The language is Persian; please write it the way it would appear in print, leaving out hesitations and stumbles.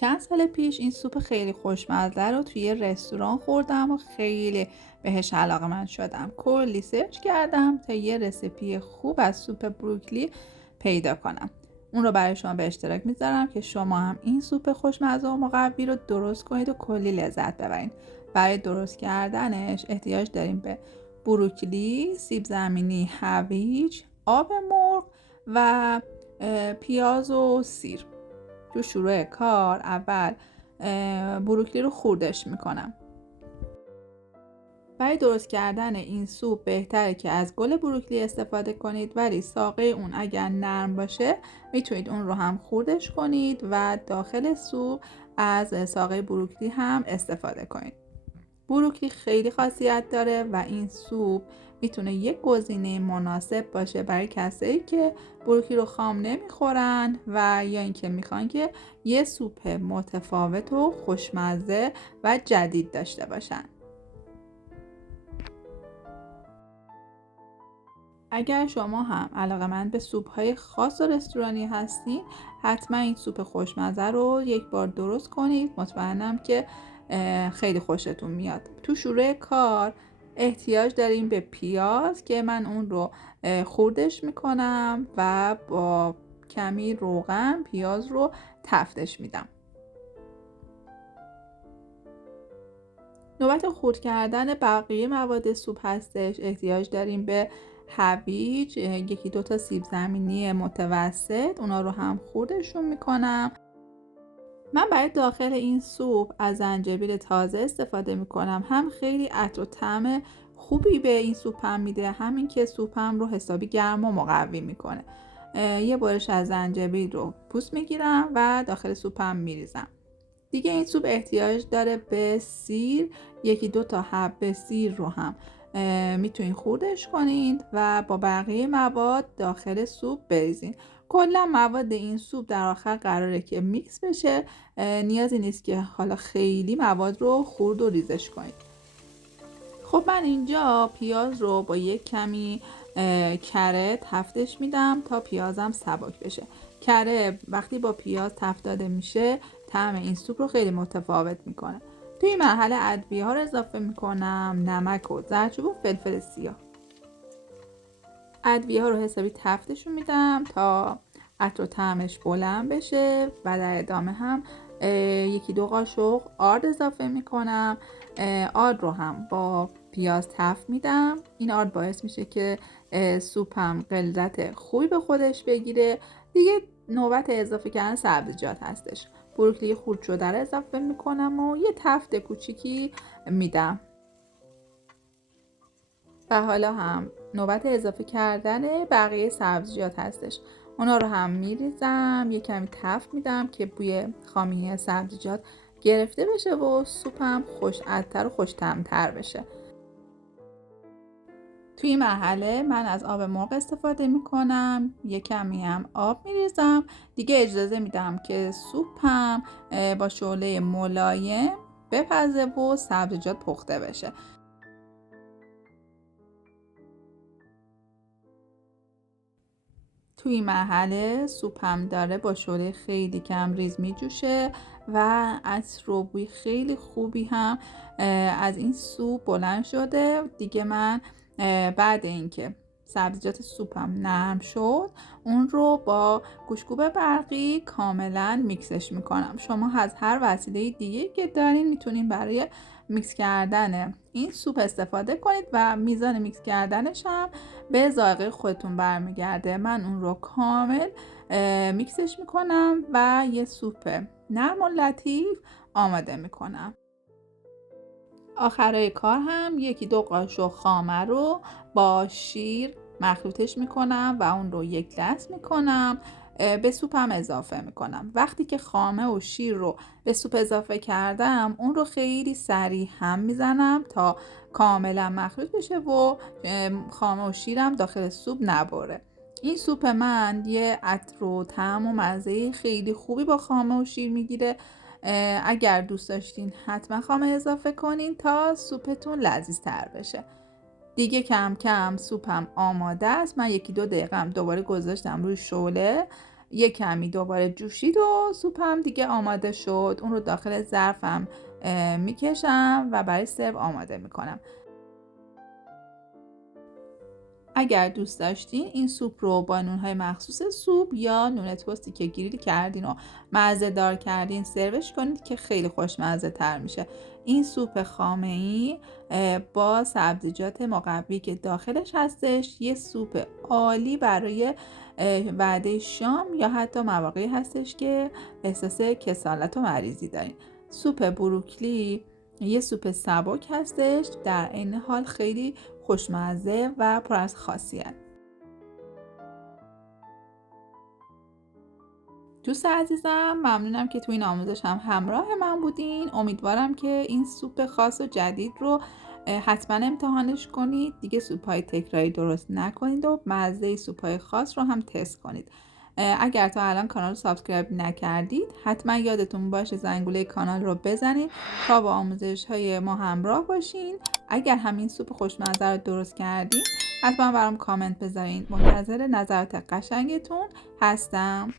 چند سال پیش این سوپ خیلی خوشمزه رو توی یه رستوران خوردم و خیلی بهش علاقه‌مند شدم. کلی سرچ کردم تا یه رسیپی خوب از سوپ بروکلی پیدا کنم. اون رو برای شما به اشتراک میذارم که شما هم این سوپ خوشمزه و مقوی رو درست کنید و کلی لذت ببرید. برای درست کردنش احتیاج داریم به بروکلی، سیب زمینی، هویج، آب مرغ و پیاز و سیر. تو شروع کار اول بروکلی رو خوردش میکنم. برای درست کردن این سوپ بهتره که از گل بروکلی استفاده کنید، ولی ساقه اون اگر نرم باشه میتونید اون رو هم خوردش کنید و داخل سوپ از ساقه بروکلی هم استفاده کنید. بروکلی خیلی خاصیت داره و این سوپ میتونه یک گزینه مناسب باشه برای کسایی که بروکلی رو خام نمیخورن و یا اینکه میخوان که یه سوپ متفاوت و خوشمزه و جدید داشته باشن. اگر شما هم علاقه‌مند به سوپ‌های خاص و رستورانی هستین، حتما این سوپ خوشمزه رو یک بار درست کنید. مطمئنم که خیلی خوشتون میاد. تو شروع کار احتیاج داریم به پیاز که من اون رو خوردش میکنم و با کمی روغن پیاز رو تفتش میدم. نوبت خرد کردن بقیه مواد سوپ هستش. احتیاج داریم به هویج، یکی دو تا سیب زمینی متوسط، اونا رو هم خوردشون میکنم. من برای داخل این سوپ از زنجبیل تازه استفاده میکنم. هم خیلی عطر و طعم خوبی به این سوپم میده، همین که سوپم رو حسابی گرم و مقوی میکنه. یه برش از زنجبیل رو پوست میگیرم و داخل سوپم میریزم. دیگه این سوپ احتیاج داره به سیر، یکی دو تا حبه سیر رو هم میتونین خوردش کنین و با بقیه مواد داخل سوپ بریزین. کلا مواد این سوپ در آخر قراره که میکس بشه، نیازی نیست که حالا خیلی مواد رو خورد و ریزش کنید. خب من اینجا پیاز رو با یک کمی کره تفتش میدم تا پیازم سبک بشه. کره وقتی با پیاز تفت داده میشه طعم این سوپ رو خیلی متفاوت میکنه. توی این مرحله ادویه ها رو اضافه میکنم، نمک و زردچوبه و فلفل سیاه. ادویه ها رو حسابی تفتشون میدم تا عطر و طعمش بلند بشه و در ادامه هم یکی دو قاشق آرد اضافه میکنم. آرد رو هم با پیاز تفت میدم. این آرد باعث میشه که سوپم غلظت خوبی به خودش بگیره. دیگه نوبت اضافه کردن سبزیجات هستش. بروکلی خورد شده رو اضافه میکنم و یه تفت کوچیکی میدم. و حالا هم نوبت اضافه کردن بقیه سبزیجات هستش. اونا رو هم میریزم، یه کمی تفت میدم که بوی خامی سبزیجات گرفته بشه و سوپم خوش عطر و خوش طعم‌تر بشه. توی این مرحله من از آب مرغ استفاده میکنم، یه کمی هم آب میریزم. دیگه اجازه میدم که سوپم با شعله ملایم بپزه و سبزیجات پخته بشه. توی این مرحله سوپم داره با شعله خیلی کم ریز می جوشه و عطر و بوی خیلی خوبی هم از این سوپ بلند شده. دیگه من بعد اینکه سبزیجات سوپم نرم شد اون رو با گوشت‌کوب برقی کاملا میکسش میکنم. شما از هر وسیله دیگه که دارین میتونین برای میکس کردن این سوپ استفاده کنید و میزان میکس کردنش هم به ذائقه خودتون برمیگرده. من اون رو کامل میکسش میکنم و یه سوپ نرم و لطیف آماده میکنم. آخرای کار هم یکی دو قاشق خامه رو با شیر مخلوطش میکنم و اون رو یک دست میکنم، به سوپم اضافه میکنم. وقتی که خامه و شیر رو به سوپ اضافه کردم اون رو خیلی سریع هم میزنم تا کاملا مخلوط بشه و خامه و شیرم داخل سوپ نبره. این سوپ من یه عطر و طعم و مزه خیلی خوبی با خامه و شیر میگیره. اگر دوست داشتین حتما خامه اضافه کنین تا سوپتون لذیذ تر بشه. دیگه کم کم سوپم آماده است. من یکی دو دقیقه هم دوباره گذاشتم روی شعله یه کمی دوباره جوشید و سوپم دیگه آماده شد. اون رو داخل ظرفم میکشم و برای سرو آماده میکنم. اگر دوست داشتین این سوپ رو با نونهای مخصوص سوپ یا نون توستی که گریل کردین و مزه دار کردین سروش کنید که خیلی خوشمزه تر میشه. این سوپ خامه‌ای با سبزیجات مقوی که داخلش هستش یه سوپ عالی برای وعده شام یا حتی مواقعی هستش که احساس کسالت و مریضی دارین. سوپ بروکلی یه سوپ سبک هستش، در این حال خیلی خوشمزه و پر از خاصیت. دوست عزیزم ممنونم که تو این آموزش هم همراه من بودین. امیدوارم که این سوپ خاص و جدید رو حتما امتحانش کنید. دیگه سوپ‌های تکراری درست نکنید و مزه سوپ‌های خاص رو هم تست کنید. اگر تا الان کانال رو سابسکرایب نکردید حتما یادتون باشه زنگوله کانال رو بزنید تا با آموزش های ما همراه باشین. اگر همین سوپ خوشمزه رو درست کردین حتما برام کامنت بذارین. منتظر نظرات قشنگتون هستم.